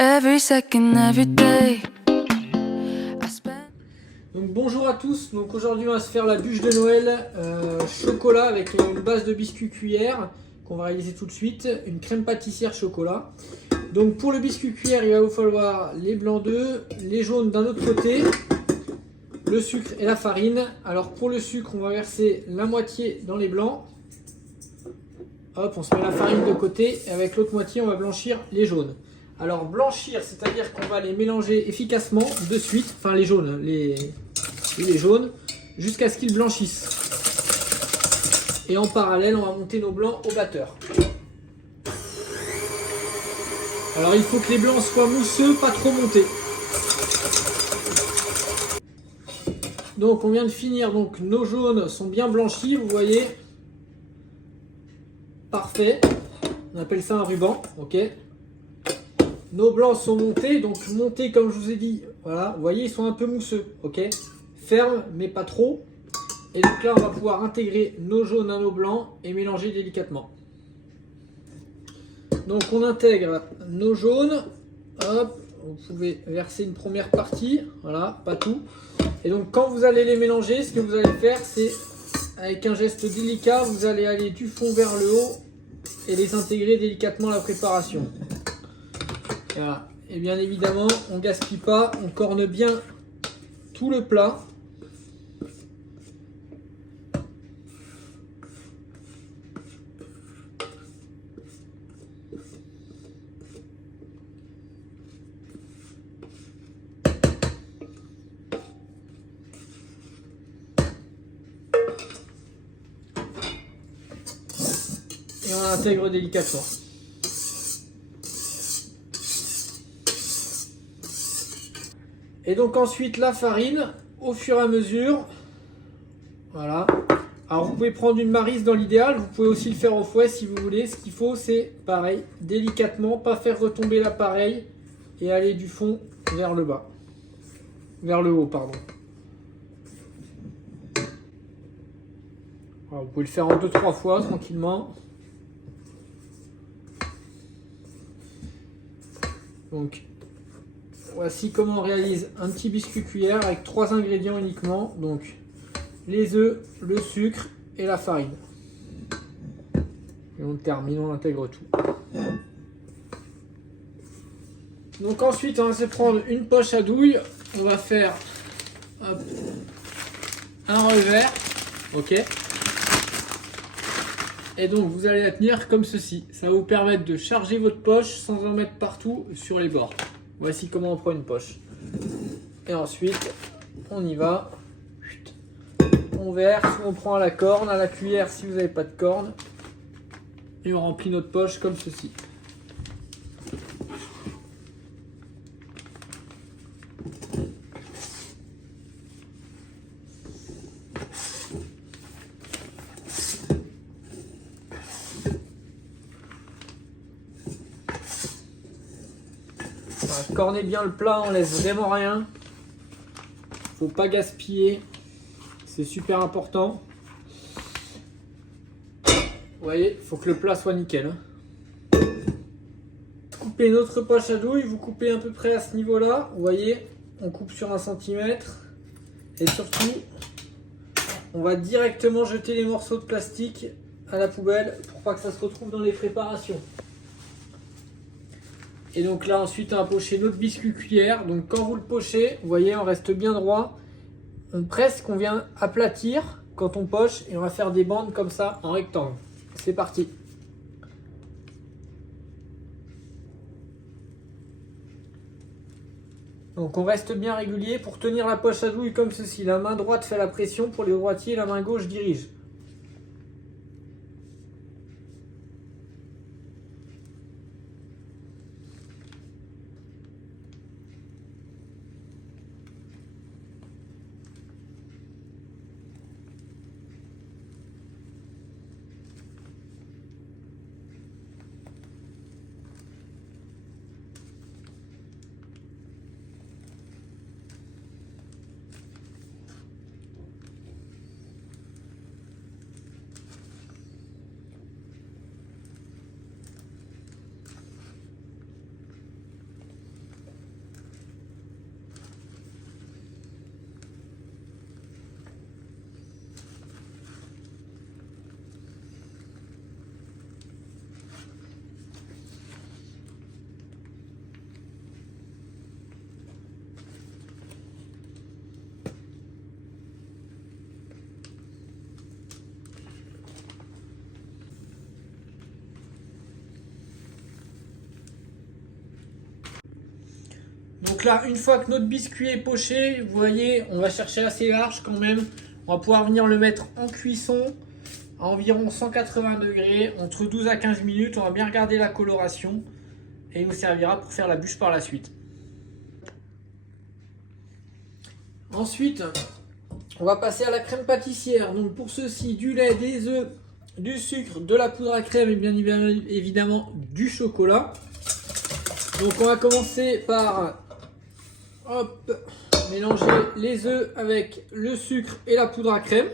Every second, every day. Donc bonjour à tous, donc aujourd'hui on va se faire la bûche de Noël chocolat avec une base de biscuit cuillère qu'on va réaliser tout de suite, une crème pâtissière chocolat. Donc pour le biscuit cuillère il va vous falloir les blancs d'œufs, les jaunes d'un autre côté, le sucre et la farine. Alors pour le sucre on va verser la moitié dans les blancs, hop on se met la farine de côté et avec l'autre moitié on va blanchir les jaunes. Alors blanchir, c'est-à-dire qu'on va les mélanger efficacement de suite, enfin les jaunes, les jaunes, jusqu'à ce qu'ils blanchissent. Et en parallèle, on va monter nos blancs au batteur. Alors il faut que les blancs soient mousseux, pas trop montés. Donc on vient de finir, donc nos jaunes sont bien blanchis, vous voyez. Parfait. On appelle ça un ruban, ok. Nos blancs sont montés, donc montés comme je vous ai dit, voilà, vous voyez, ils sont un peu mousseux, ok. Ferme, mais pas trop. Et donc là, on va pouvoir intégrer nos jaunes à nos blancs et mélanger délicatement. Donc on intègre nos jaunes, hop, vous pouvez verser une première partie, voilà, pas tout. Et donc quand vous allez les mélanger, ce que vous allez faire, c'est avec un geste délicat, vous allez aller du fond vers le haut et les intégrer délicatement à la préparation. Voilà. Et bien évidemment, on ne gaspille pas, on corne bien tout le plat. Et on l'intègre délicatement. Et donc ensuite la farine, au fur et à mesure, voilà. Alors vous pouvez prendre une maryse dans l'idéal, vous pouvez aussi le faire au fouet si vous voulez. Ce qu'il faut c'est pareil, délicatement, pas faire retomber l'appareil et aller du fond vers le bas. Vers le haut, pardon. Alors, vous pouvez le faire en 2-3 fois tranquillement. Donc voici comment on réalise un petit biscuit cuillère avec 3 ingrédients uniquement. Donc les œufs, le sucre et la farine. Et on termine, on intègre tout. Donc ensuite on va se prendre une poche à douille. On va faire hop, un revers. Ok. Et donc vous allez la tenir comme ceci. Ça va vous permettre de charger votre poche sans en mettre partout sur les bords. Voici comment on prend une poche. Et ensuite, on y va. On verse, on prend à la corne, à la cuillère si vous n'avez pas de corne. Et on remplit notre poche comme ceci. Voilà, cornez bien le plat, on laisse vraiment rien. Faut pas gaspiller, c'est super important. Vous voyez, il faut que le plat soit nickel. Coupez notre poche à douille, vous coupez à peu près à ce niveau-là. Vous voyez, on coupe sur 1 cm. Et surtout, on va directement jeter les morceaux de plastique à la poubelle pour pas que ça se retrouve dans les préparations. Et donc là ensuite on va pocher notre biscuit cuillère. Donc quand vous le pochez, vous voyez on reste bien droit. On vient aplatir quand on poche et on va faire des bandes comme ça en rectangle. C'est parti. Donc on reste bien régulier pour tenir la poche à douille comme ceci. La main droite fait la pression pour les droitiers, la main gauche dirige. Donc là, une fois que notre biscuit est poché, vous voyez, on va chercher assez large quand même. On va pouvoir venir le mettre en cuisson à environ 180 degrés, entre 12 à 15 minutes. On va bien regarder la coloration et il nous servira pour faire la bûche par la suite. Ensuite, on va passer à la crème pâtissière. Donc pour ceci, du lait, des œufs, du sucre, de la poudre à crème et bien évidemment du chocolat. Donc on va commencer par mélanger les œufs avec le sucre et la poudre à crème.